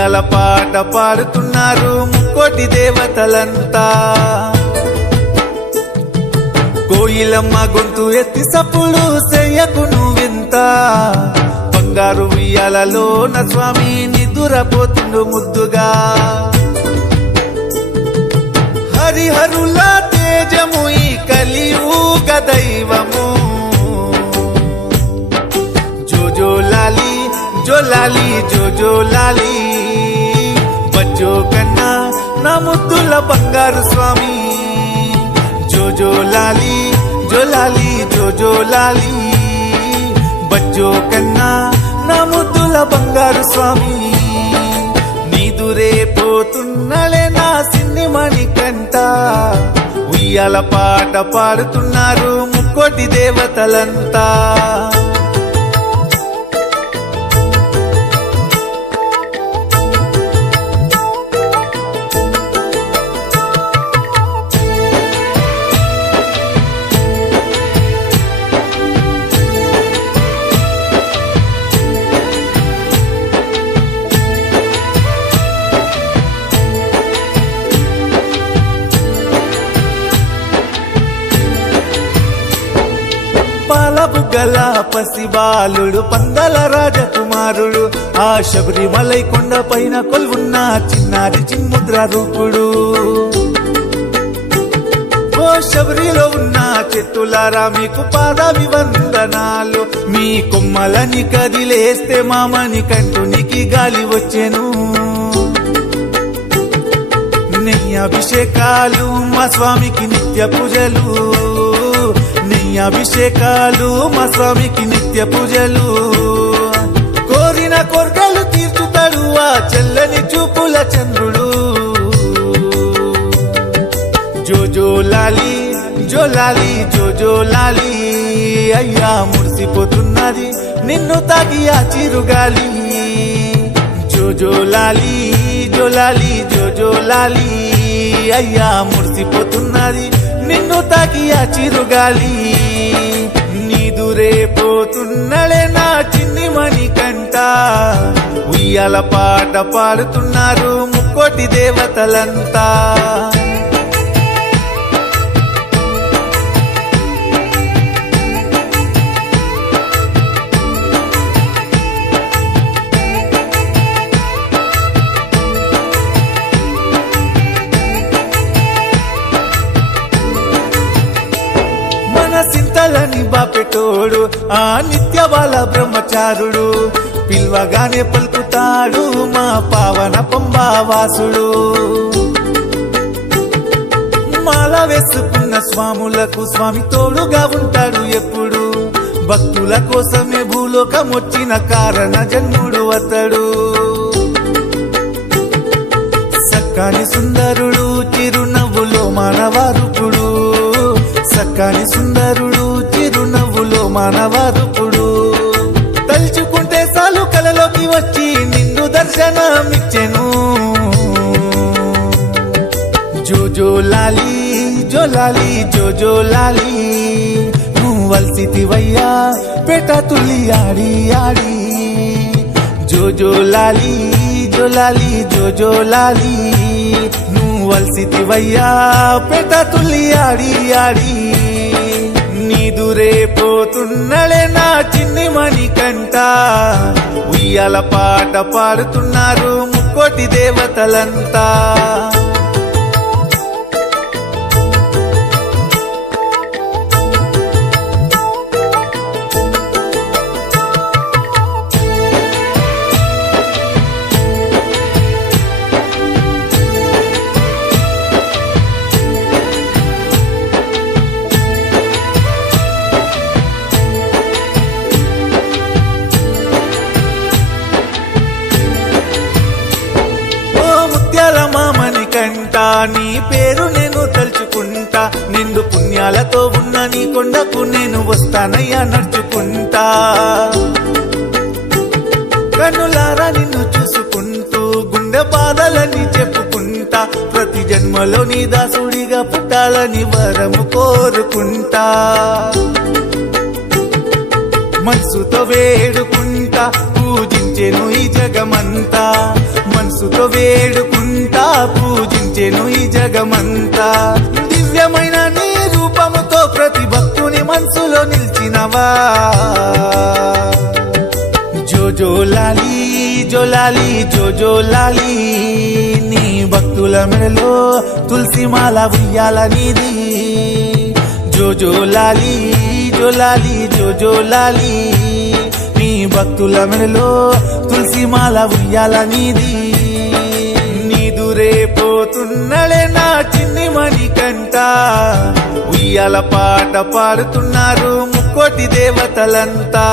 ఉయ్యాల పాట పాడుతున్నారు ముక్కోటి దేవతలంతా కోయిలమ్మ గొంతు ఎత్తి సప్పుడు చెయ్యకు నువ్వింత బంగారు ఉయ్యాలలోన స్వామి నిదురపోతుండు ముద్దుగా హరిహరుల తేజము ఈ కలియుగ దైవము జో లాలి జో లాలి జో లాలి బజ్జో కన్నా నా ముద్దుల బంగారు స్వామి జో లాలి జో లాలి జో లాలి బజ్జో కన్నా నా ముద్దుల బంగారు స్వామి నీదురే పోతున్నలే నా సిన్ని మణికంట ఉయ్యాల పాట పాడుతున్నారు ముక్కోటి దేవతలంతా పాలబుగ్గల పసిబాలుడు పందల రాజకుమారుడు ఆ శబరిమలై కొండ పైన కొలువున్న చిన్నారి చిన్ముద్ర రూపుడు ఓ శబరిలో ఉన్న చెట్టులారా మీకు పాదాభివందనాలు మీ కొమ్మలని కదిలేస్తే మామని కంటునికి గాలి వచ్చెను నెయ్యాభిషేకాలు మా స్వామికి నిత్య పూజలు అభిషేకాలు మా స్వామికి నిత్య పూజలు కోరిన కోర్కెలు తీర్చుతాడు ఆ చల్లని చూపుల చంద్రుడు జో లాలి జో లాలి జో లాలి అయ్యా మురిసిపోతున్నది నిన్ను తాగి ఆ చిరుగాలి జో లాలి జో లాలి జో లాలి అయ్యా మురిసిపోతున్నది నిన్ను తాకి ఆ చిరుగాలి నీదురే పోతున్నలే నా చిన్ని మణికంట ఉయ్యాల పాట పాడుతున్నారు ముక్కోటి దేవతలంతా సింతలని బాపెటోడు ఆ నిత్య బాల బ్రహ్మచారుడు పిల్వగానే పలుకుతాడు మా పావన పంబావాసుడు మాల వేసుకున్న స్వాములకు స్వామి తోడుగా ఉంటాడు ఎప్పుడు భక్తుల కోసమే భూలోకం వచ్చిన కారణ జన్ముడు అతడు సక్కాని సుందరుడు చిరునవ్వులో మానవారుపుడు సక్కాని సుందరుడు చిరునవ్వులో మానవారుపుడు తలుచుకుంటే సాలు కలలోకి వచ్చి నిన్ను దర్శనమిచ్చెను జో లాలి జో లాలి జో లాలి నువ్వు వల్సితివయ్యా పేట తుల్లి ఆడి ఆడి జో లాలి జో లాలి జో లాలి వల్సితివయ్యా పేట తుల్లి ఆడి ఆడి నీదురే పోతున్నలే నా చిన్ని మణికంట ఉయ్యాల పాట పాడుతున్నారు ముక్కోటి దేవతలంతా నీ పేరు నేను తలుచుకుంటా నిండు పుణ్యాలతో ఉన్న నీ కొండకు నేను వస్తానయ్యా నడుచుకుంటా కన్నులారా నిన్ను చూసుకుంటూ గుండె బాధలని చెప్పుకుంటా ప్రతి జన్మలో నీ దాసుడిగా పుట్టాలని వరము కోరుకుంటా మనసుతో వేడుకుంటా పూజించెను ఈ జగమంతా, మనసుతో వేడుకుంటా పూజించెను ఈ జగమంతా. దివ్యమైన నీ రూపముతో ప్రతి భక్తుని మనసులో నిలిచినవా. జో లాలి జో లాలి జో జో లాలి, నీ భక్తుల మెడలో తులసి మాల ఉయ్యాల నీది. జో జో లాలి జో లాలి జో జో లాలి, నీ భక్తుల మెడలో తులసి మాల ఉయ్యాల నీది. నీదురే పోతున్నడే నా చిన్ని మణికంఠ, ఉయ్యాల పాట పాడుతున్నారు ముక్కోటి దేవతలంతా.